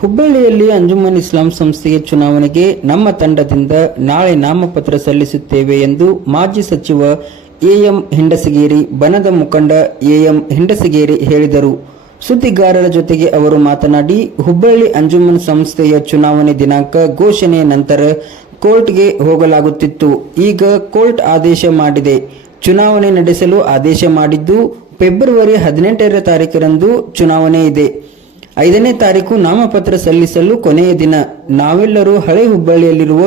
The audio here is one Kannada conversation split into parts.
ಹುಬ್ಬಳ್ಳಿಯಲ್ಲಿ ಅಂಜುಮನ್ ಇಸ್ಲಾಂ ಸಂಸ್ಥೆಯ ಚುನಾವಣೆಗೆ ನಮ್ಮ ತಂಡದಿಂದ ನಾಳೆ ನಾಮಪತ್ರ ಸಲ್ಲಿಸುತ್ತೇವೆ ಎಂದು ಮಾಜಿ ಸಚಿವ ಎಎಂ ಹೆಂಡಸಗೇರಿ ಬನದ ಮುಖಂಡ ಎಎಂ ಹೆಂಡಸಗೇರಿ ಹೇಳಿದರು. ಸುದ್ದಿಗಾರರ ಜೊತೆಗೆ ಅವರು ಮಾತನಾಡಿ, ಹುಬ್ಬಳ್ಳಿ ಅಂಜುಮನ್ ಸಂಸ್ಥೆಯ ಚುನಾವಣೆ ದಿನಾಂಕ ಘೋಷಣೆಯ ನಂತರ ಕೋರ್ಟ್ಗೆ ಹೋಗಲಾಗುತ್ತಿತ್ತು. ಈಗ ಕೋರ್ಟ್ ಆದೇಶ ಮಾಡಿದೆ. ಚುನಾವಣೆ ನಡೆಸಲು ಆದೇಶ ಮಾಡಿದ್ದು, ಫೆಬ್ರವರಿ ಹದಿನೆಂಟರ ತಾರೀಕರಂದು ಚುನಾವಣೆ ಇದೆ. ಐದನೇ ತಾರೀಕು ನಾಮಪತ್ರ ಸಲ್ಲಿಸಲು ಕೊನೆಯ ದಿನ. ನಾವೆಲ್ಲರೂ ಹಳೆ ಹುಬ್ಬಳ್ಳಿಯಲ್ಲಿರುವ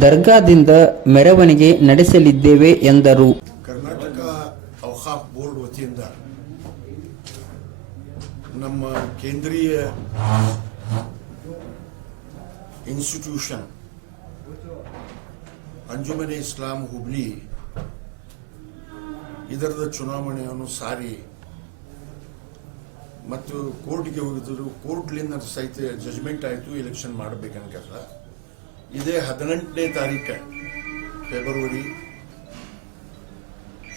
ದರ್ಗಾದಿಂದ ಮೆರವಣಿಗೆ ನಡೆಸಲಿದ್ದೇವೆ ಎಂದರು. ಕರ್ನಾಟಕ ಅವಕಾಫ್ ಬೋರ್ಡ್ ವತಿಯಿಂದ ನಮ್ಮ ಕೇಂದ್ರೀಯ ಇನ್ಸ್ಟಿಟ್ಯೂಷನ್ ಅಂಜುಮನೆ ಇಸ್ಲಾಂ ಹುಬ್ಳಿ ಇದರದ ಚುನಾವಣೆಯನ್ನು ಸಾರಿ ಮತ್ತು ಕೋರ್ಟ್ಗೆ ಹೋಗಿದ್ರು, ಕೋರ್ಟ್ಲಿಂದ ಸಹಿತ ಜಜ್ಮೆಂಟ್ ಆಯಿತು ಎಲೆಕ್ಷನ್ ಮಾಡಬೇಕನ್ಕಲ್ಲ ಇದೇ ಹದಿನೆಂಟನೇ ತಾರೀಕು ಫೆಬ್ರವರಿ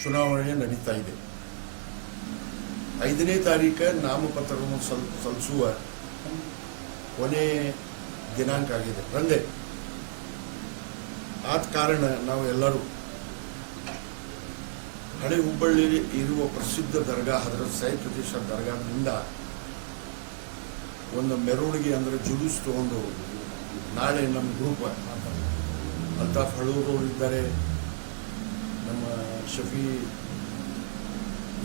ಚುನಾವಣೆ ನಡೀತಾ ಇದೆ. ಐದನೇ ತಾರೀಕು ನಾಮಪತ್ರವನ್ನು ಸಲ್, ಸಲ್ಲಿಸುವ ಕೊನೆ ದಿನಾಂಕ ಆಗಿದೆ. ಒಂದೇ ಆದ ಕಾರಣ ನಾವು ಎಲ್ಲರೂ ಹಳೆ ಹುಬ್ಬಳ್ಳಿಯಲ್ಲಿ ಇರುವ ಪ್ರಸಿದ್ಧ ದರ್ಗಾ ಹಜರತ್ ಸೈದ್ ಪ್ರದೇಶ ದರ್ಗಾದಿಂದ ಒಂದು ಮೆರವಣಿಗೆ ಅಂದರೆ ಜುಲೂಸ್ ತಗೊಂಡು ನಾಳೆ ನಮ್ಮ ಗ್ರೂಪ್ ಅಲ್ತಾಫ್ ಹಳೂರು ಇದ್ದಾರೆ. ನಮ್ಮ ಶಫಿ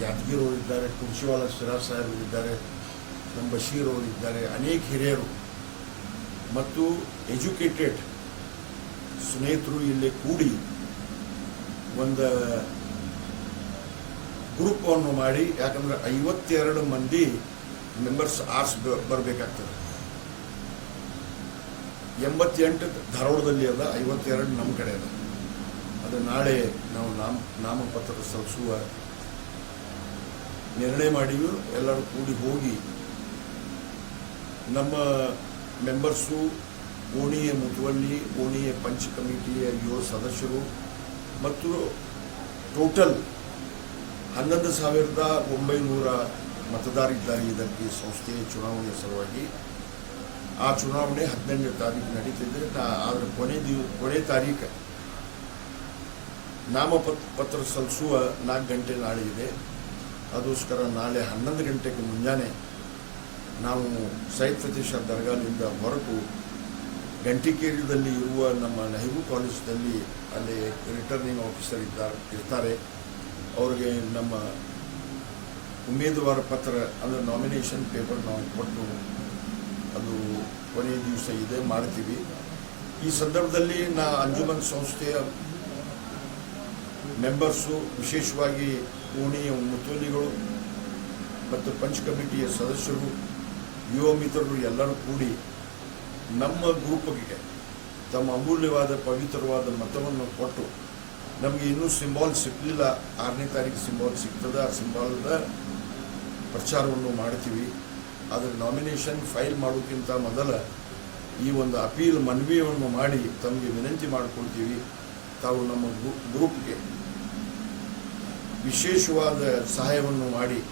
ಯಾದಗಿರ್ ಅವರು ಇದ್ದಾರೆ. ಕುರ್ಚಿವಾಲ ಸಿರಾಜ್ ಸಾಹೇಬ್ ಇದ್ದಾರೆ. ನಮ್ಮ ಬಶೀರ್ ಅವರು ಇದ್ದಾರೆ. ಅನೇಕ ಹಿರಿಯರು. ಮತ್ತು ಎಜುಕೇಟೆಡ್ ಸ್ನೇಹಿತರು ಇಲ್ಲಿ ಕೂಡಿ ಒಂದು ಗ್ರೂಪನ್ನು ಮಾಡಿ, ಯಾಕಂದ್ರೆ ಐವತ್ತೆರಡು ಮಂದಿ ಮೆಂಬರ್ಸ್ ಆರ್ಸ್ ಬರಬೇಕಾಗ್ತದೆ. ಎಂಬತ್ತೆಂಟು ಧಾರವಾಡದಲ್ಲಿ ಅದ, ಐವತ್ತೆರಡು ನಮ್ಮ ಕಡೆ ಅದ. ಅದು ನಾಳೆ ನಾವು ನಾಮ, ನಾಮಪತ್ರ ಸಲ್ಲಿಸುವ ನಿರ್ಣಯ ಮಾಡಿಯೂ ಎಲ್ಲರೂ ಕೂಡಿ ಹೋಗಿ ನಮ್ಮ ಮೆಂಬರ್ಸು ಓಣಿಯ ಮುತುವಳ್ಳಿ, ಓಣಿಯ ಪಂಚ್ ಕಮಿಟಿಯ ಯುವ ಸದಸ್ಯರು, ಮತ್ತು ಟೋಟಲ್ ಹನ್ನೊಂದು ಸಾವಿರದ ಒಂಬೈನೂರ ಮತದಾರಿದ್ದಾರೆ ಇದಕ್ಕೆ ಸಂಸ್ಥೆಯ ಚುನಾವಣೆಯ ಸಲುವಾಗಿ. ಆ ಚುನಾವಣೆ ಹದಿನೆಂಟನೇ ತಾರೀಕು ನಡೀತಿದ್ರೆ ನಾ ಅದರ ಕೊನೆ ದಿವ, ಕೊನೆ ತಾರೀಕು ನಾಮಪತ್ ಪತ್ರ ಸಲ್ಲಿಸುವ ನಾಲ್ಕು ಗಂಟೆ ನಾಳೆ ಇದೆ. ಅದಕ್ಕೋಸ್ಕರ ನಾಳೆ ಹನ್ನೊಂದು ಗಂಟೆಗೆ ಮುಂಜಾನೆ ನಾವು ಸೈದ್ ಫತೀಶ ದರ್ಗಾದಿಂದ ಹೊರಟು ಗಂಟಿಕೇರಿಯಲ್ಲಿ ಇರುವ ನಮ್ಮ ನೆಹರು ಕಾಲೇಜಿನಲ್ಲಿ ಅಲ್ಲಿ ರಿಟರ್ನಿಂಗ್ ಆಫೀಸರ್ ಇದ್ದಾರೆ, ಇರ್ತಾರೆ. ಅವ್ರಿಗೆ ನಮ್ಮ ಉಮೇದುವಾರ ಪತ್ರ ಅಂದರೆ ನಾಮಿನೇಷನ್ ಪೇಪರ್ ನಾವು ಕೊಟ್ಟು ಅದು ಕೊನೆಯ ದಿವಸ ಇದೆ, ಮಾಡ್ತೀವಿ. ಈ ಸಂದರ್ಭದಲ್ಲಿ ನಾ ಅಂಜುಮನ್ ಸಂಸ್ಥೆಯ ಮೆಂಬರ್ಸು ವಿಶೇಷವಾಗಿ ಓಣಿಯ ಮುತೋಲಿಗಳು ಮತ್ತು ಪಂಚ್ ಕಮಿಟಿಯ ಸದಸ್ಯರು, ಯುವ ಮಿತ್ರರು ಎಲ್ಲರೂ ಕೂಡಿ ನಮ್ಮ ಗ್ರೂಪ್ಗೆ ತಮ್ಮ ಅಮೂಲ್ಯವಾದ, ಪವಿತ್ರವಾದ ಮತವನ್ನು ಕೊಟ್ಟು ನಮಗೆ ಇನ್ನೂ ಸಿಂಬಾಲ್ ಸಿಕ್ಕಲಿಲ್ಲ ಆರನೇ ತಾರೀಕು ಸಿಂಬಾಲ್ ಸಿಗ್ತದೆ ಆ ಸಿಂಬಾಲ್ದ ಪ್ರಚಾರವನ್ನು ಮಾಡ್ತೀವಿ. ಅದರ ನಾಮಿನೇಷನ್ ಫೈಲ್ ಮಾಡೋಕ್ಕಿಂತ ಮೊದಲ ಈ ಒಂದು ಅಪೀಲ್ ಮನವಿಯನ್ನು ಮಾಡಿ ತಮಗೆ ವಿನಂತಿ ಮಾಡಿಕೊಳ್ತೀವಿ. ತಾವು ನಮ್ಮ ಗ್ರೂ- ಗ್ರೂಪ್ಗೆ ವಿಶೇಷವಾದ ಸಹಾಯವನ್ನು ಮಾಡಿ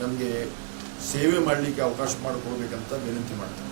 ನಮಗೆ ಸೇವೆ ಮಾಡಲಿಕ್ಕೆ ಅವಕಾಶ ಮಾಡಿಕೊಡ್ಬೇಕಂತ ವಿನಂತಿ ಮಾಡ್ತೀವಿ.